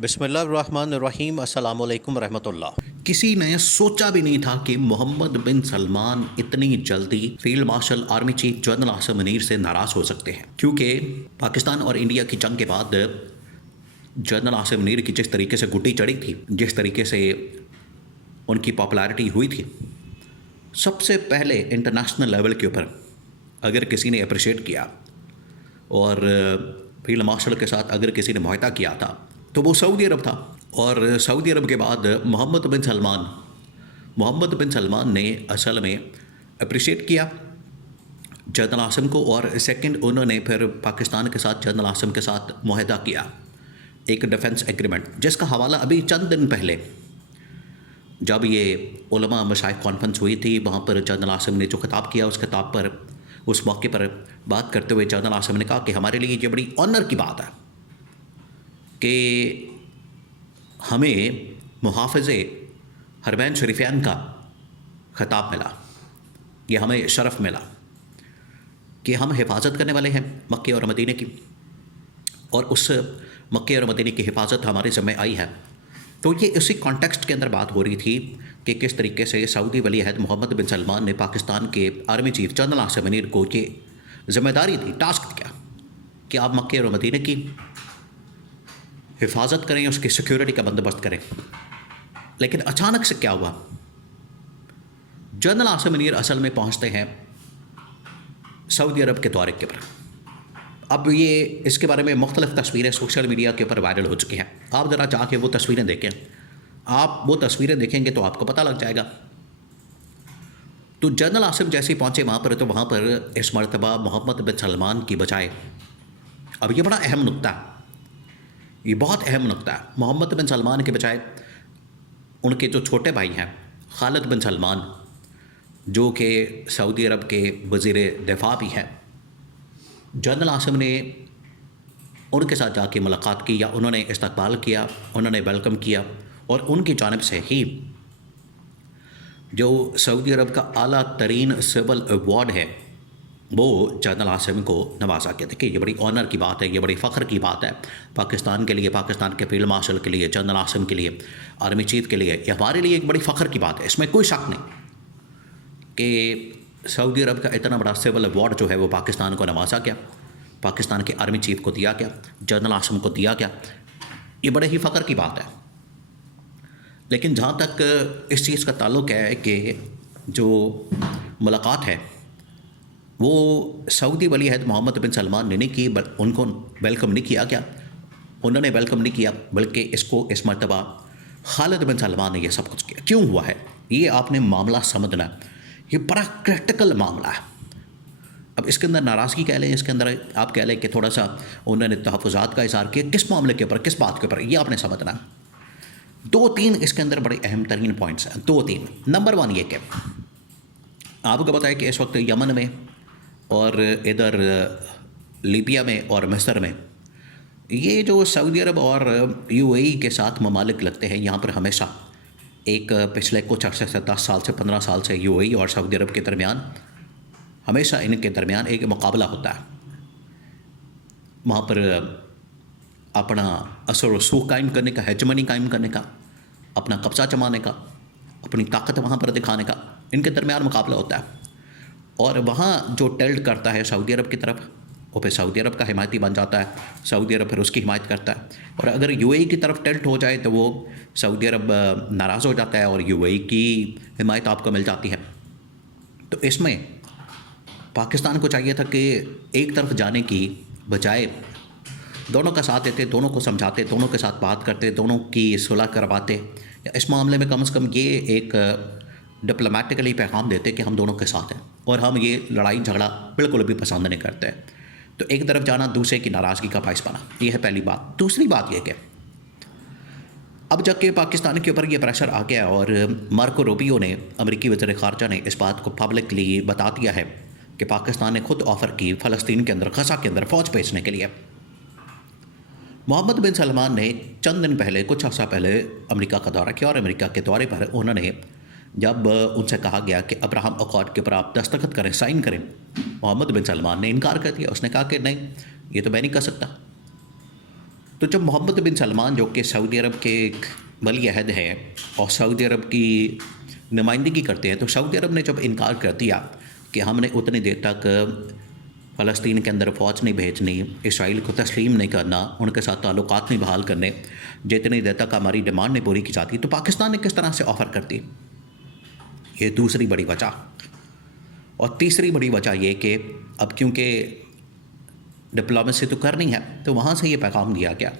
बिस्मिल्लाहिर्रहमानिर्रहीम अस्सलामु अलैकुम रहमतुल्लाह। किसी ने सोचा भी नहीं था कि मोहम्मद बिन सलमान इतनी जल्दी field marshal army chief general Asim Munir से नाराज हो सकते हैं, क्योंकि पाकिस्तान और इंडिया की जंग के बाद जनरल आसिम मुनीर की जिस तरीके से गुड्डी चढ़ी थी, जिस तरीके से उनकी पॉपुलैरिटी हुई थी, सबसे पहले इंटरनेशनल लेवल के ऊपर अगर किसी ने अप्रिशिएट किया और फील्ड मार्शल के साथ अगर किसी ने मुआहदा किया था तो वो सऊदी अरब था। और सऊदी अरब के बाद मोहम्मद बिन सलमान ने असल में अप्रिशिएट किया जनरल आसिम को, और सेकंड उन्होंने फिर पाकिस्तान के साथ जनरल आसिम के साथ मुआहदा किया एक डिफेंस एग्रीमेंट, जिसका हवाला अभी चंद दिन पहले जब ये उलमा मशाइख कॉन्फ्रेंस हुई थी, वहाँ पर जनरल आसिम ने जो खिताब किया, उस खिताब पर उस मौके पर बात करते हुए जनरल आसिम ने कहा कि हमारे लिए ये बड़ी ऑनर की बात है कि हमें मुहाफ़िज़े हरमैन शरीफैन का खिताब मिला, ये हमें शरफ़ मिला कि हम हिफाजत करने वाले हैं मक्के और मदीने की, और उस मक्के और मदीने की हिफाजत हमारे ज़िम्मे आई है। तो ये उसी कॉन्टेक्स्ट के अंदर बात हो रही थी कि किस तरीके से सऊदी वली अहद मोहम्मद बिन सलमान ने पाकिस्तान के army chief general Asim Munir को ये ज़िम्मेदारी दी, टास्क दिया कि आप मक्के और मदीने की हिफाजत करें, उसकी सिक्योरिटी का बंदोबस्त करें। लेकिन अचानक से क्या हुआ, जनरल आसिम मुनीर असल में पहुंचते हैं सऊदी अरब के दौरे के ऊपर। अब ये इसके बारे में मुख्तलिफ तस्वीरें सोशल मीडिया के ऊपर वायरल हो चुकी हैं। आप ज़रा जाके वो तस्वीरें देखें, आप वो तस्वीरें देखेंगे तो आपको पता लग जाएगा। तो जनरल आसिम जैसे ही पहुँचे वहाँ पर, तो वहाँ पर इस मरतबा मोहम्मद बिन सलमान की बजाय, अब ये बड़ा अहम नुक्ता है, ये बहुत अहम नुक्ता है, मोहम्मद बिन सलमान के बजाय उनके जो छोटे भाई हैं खालिद बिन सलमान, जो कि सऊदी अरब के वज़ीर दिफा भी हैं, जनरल आसिम ने उनके साथ जाके मुलाकात की, या उन्होंने इस्तकबाल किया, उन्होंने वेलकम किया, और उनकी जानिब से ही जो सऊदी अरब का आला तरीन सिविल अवार्ड है वो जनरल आसिम को नवाजा गया। देखिए, ये बड़ी ऑनर की बात है, ये बड़ी फ़ख्र की बात है पाकिस्तान के लिए, पाकिस्तान के फील्ड मार्शल के लिए, जनरल आसिम के लिए, आर्मी चीफ के लिए। ये हमारे लिए एक बड़ी फ़ख्र की बात है, इसमें कोई शक नहीं कि सऊदी अरब का इतना बड़ा सिविल अवार्ड जो है वो पाकिस्तान को नवाजा गया, पाकिस्तान के आर्मी चीफ को दिया गया, जनरल आसिम को दिया गया। ये बड़े ही फ़ख्र की बात है। लेकिन जहाँ तक इस चीज़ का ताल्लुक़ है कि जो मुलाकात है वो सऊदी वली अहद मोहम्मद बिन सलमान ने नहीं की, उनको वेलकम नहीं किया गया, उन्होंने वेलकम नहीं किया, बल्कि इसको इस मरतबा खालिद बिन सलमान ने यह सब कुछ किया। क्यों हुआ है ये आपने मामला समझना है, ये बड़ा क्रिटिकल मामला है। अब इसके अंदर नाराज़गी कह लें, इसके अंदर आप कह लें कि थोड़ा सा उन्होंने तहफ़्फ़ुज़ात का इज़हार किया, किस मामले के ऊपर, किस बात के ऊपर, ये आपने समझना है। 2-3 इसके अंदर बड़े अहम तरीन पॉइंट्स हैं। 2-3 नंबर 1 ये कि आपको बताया कि इस वक्त यमन में और इधर लीबिया में और मिस्र में ये जो सऊदी अरब और यूएई के साथ ममालिक लगते हैं, यहाँ पर हमेशा एक पिछले कुछ अर्से से 10 साल से 15 साल से यूएई और सऊदी अरब के दरमियान हमेशा इनके दरमियान एक मुकाबला होता है। वहाँ पर अपना असर रसूख कायम करने का, हेजमनी कायम करने का, अपना कब्ज़ा जमाने का, अपनी ताकत वहाँ पर दिखाने का इनके दरमियान मुकाबला होता है। और वहाँ जो टिल्ट करता है सऊदी अरब की तरफ, वो फिर सऊदी अरब का हिमायती बन जाता है, सऊदी अरब फिर उसकी हिमायत करता है। और अगर यूएई की तरफ टिल्ट हो जाए तो वो सऊदी अरब नाराज़ हो जाता है और यूएई की हिमायत आपको मिल जाती है। तो इसमें पाकिस्तान को चाहिए था कि एक तरफ जाने की बजाय दोनों का साथ देते, दोनों को समझाते, दोनों के साथ बात करते, दोनों की सुलह करवाते, या इस मामले में कम से कम ये एक डिप्लोमेटिकली पैगाम देते कि हम दोनों के साथ हैं और हम ये लड़ाई झगड़ा बिल्कुल भी पसंद नहीं करते। तो एक तरफ जाना दूसरे की नाराज़गी का बाइस बना, ये है पहली बात। दूसरी बात यह कि अब जबकि पाकिस्तान के ऊपर ये प्रेशर आ गया और मार्को रूबियो ने, अमरीकी वज़ीर ख़ारजा ने इस बात को पब्लिकली बता दिया है कि पाकिस्तान ने खुद ऑफ़र की फ़लस्तीन के अंदर, गज़ा के अंदर फ़ौज भेजने के लिए। मोहम्मद बिन सलमान ने चंद दिन पहले, कुछ अर्सा पहले अमेरिका का दौरा किया, और अमेरिका के दौरे पर उन्होंने जब उनसे कहा गया कि अब्राहम अकॉर्ड के ऊपर आप दस्तखत करें, साइन करें, मोहम्मद बिन सलमान ने इनकार कर दिया। उसने कहा कि नहीं, ये तो मैं नहीं कर सकता। तो जब मोहम्मद बिन सलमान जो कि सऊदी अरब के एक वली अहद हैं और सऊदी अरब की नुमाइंदगी करते हैं, तो सऊदी अरब ने जब इनकार कर दिया कि हमने उतनी देर तक फ़लस्तीन के अंदर फ़ौज नहीं भेजनी, इसराइल को तस्लीम नहीं करना, उनके साथ ताल्लुकात नहीं बहाल करने, जितनी देर तक हमारी डिमांड नहीं पूरी की जाती, तो पाकिस्तान ने किस तरह से ऑफ़र कर दी। ये दूसरी बड़ी वजह। और तीसरी बड़ी वजह ये कि अब क्योंकि डिप्लोमेसी तो करनी है, तो वहाँ से ये पैगाम दिया गया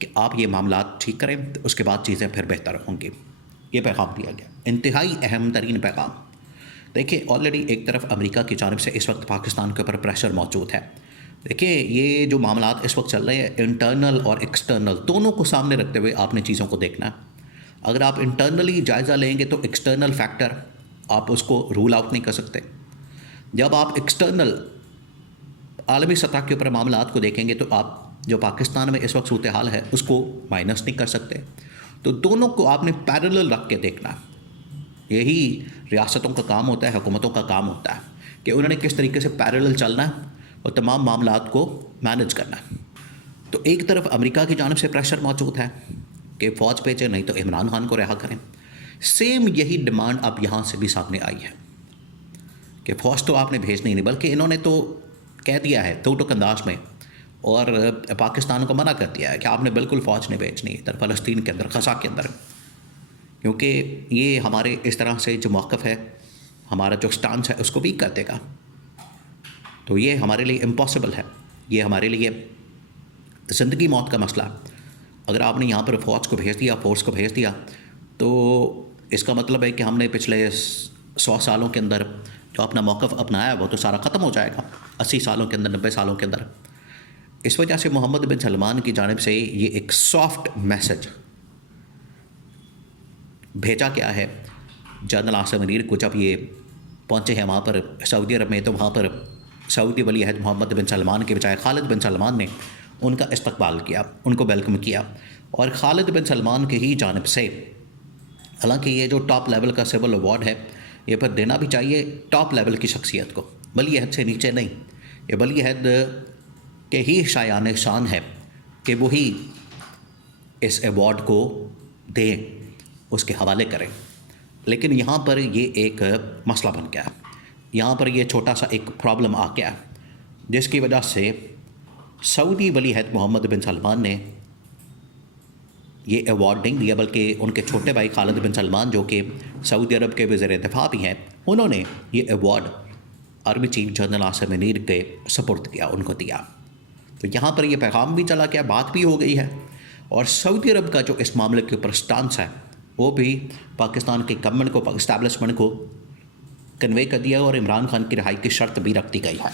कि आप ये मामला ठीक करें, तो उसके बाद चीज़ें फिर बेहतर होंगी। ये पैगाम दिया गया, इंतहाई अहम तरीन पैगाम। देखिए, ऑलरेडी एक तरफ अमेरिका की जानिब से इस वक्त पाकिस्तान के ऊपर प्रेशर मौजूद है। देखिए, ये जो मामला इस वक्त चल रहे हैं, इंटरनल और एक्सटर्नल दोनों को सामने रखते हुए आपने चीज़ों को देखना है। अगर आप इंटरनली जायज़ा लेंगे तो एक्सटर्नल फैक्टर आप उसको रूल आउट नहीं कर सकते। जब आप एक्सटर्नल आलमी सतह के ऊपर मामलात को देखेंगे तो आप जो पाकिस्तान में इस वक्त सूरत हाल है उसको माइनस नहीं कर सकते। तो दोनों को आपने पैरेलल रख के देखना। यही रियासतों का काम होता है, हुकूमतों का काम होता है कि उन्होंने किस तरीके से पैरेलल चलना है और तमाम मामलात को मैनेज करना है। तो एक तरफ अमेरिका की जानिब से प्रेशर मौजूद है कि फ़ौज भेजें, नहीं तो इमरान खान को रिहा करें। सेम यही डिमांड अब यहाँ से भी सामने आई है कि फ़ौज तो आपने भेजनी नहीं, बल्कि इन्होंने तो कह दिया है तो अंदाज में और पाकिस्तान को मना कर दिया है कि आपने बिल्कुल फ़ौज नहीं भेजनी इधर फ़लस्तीन के अंदर, ग़ज़ा के अंदर, क्योंकि ये हमारे इस तरह से जो मौक़िफ़ है, हमारा जो स्टांस है, उसको वीक कर देगा। तो ये हमारे लिए इम्पॉसिबल है, ये हमारे लिए ज़िंदगी मौत का मसला है। अगर आपने यहाँ पर फ़ौज को भेज दिया, फ़ोर्स को भेज दिया, तो इसका मतलब है कि हमने पिछले 100 सालों के अंदर जो अपना मौक़िफ़ अपनाया वो तो सारा ख़त्म हो जाएगा 80 सालों के अंदर, 90 सालों के अंदर। इस वजह से मोहम्मद बिन सलमान की जानिब से ये एक सॉफ्ट मैसेज भेजा गया है जनरल आसिम मुनीर को। जब ये पहुँचे हैं वहाँ पर सऊदी अरब में, तो वहाँ पर सऊदी वली अहद मोहम्मद बिन सलमान के बजाय खालिद बिन सलमान ने उनका इस्तकबाल किया, उनको वेलकम किया। और खालिद बिन सलमान की ही जानिब से, हालांकि ये जो टॉप लेवल का सिविल अवार्ड है, ये पर देना भी चाहिए टॉप लेवल की शख्सियत को, वली अहद से नीचे नहीं। ये वली अहद के ही शायान शान है कि वही इस अवार्ड को दें, उसके हवाले करें। लेकिन यहाँ पर ये एक मसला बन गया, यहाँ पर ये छोटा सा एक प्रॉब्लम आ गया, जिसकी वजह से सऊदी वली अहद मोहम्मद बिन सलमान ने ये अवार्ड नहीं दिया, बल्कि उनके छोटे भाई खालिद बिन सलमान जो कि सऊदी अरब के वज़ीर दिफ़ा भी हैं, उन्होंने ये अवार्ड अरबी चीफ जनरल आसिम मुनीर के सपुर्द किया, उनको दिया। तो यहाँ पर ये पैगाम भी चला गया, बात भी हो गई है। और सऊदी अरब का जो इस मामले के ऊपर स्टांस है वो भी पाकिस्तान के गवर्नमेंट को, इस्टेब्लिशमेंट को कन्वे कर दिया और इमरान खान की रिहाई की शर्त भी रख दी गई है।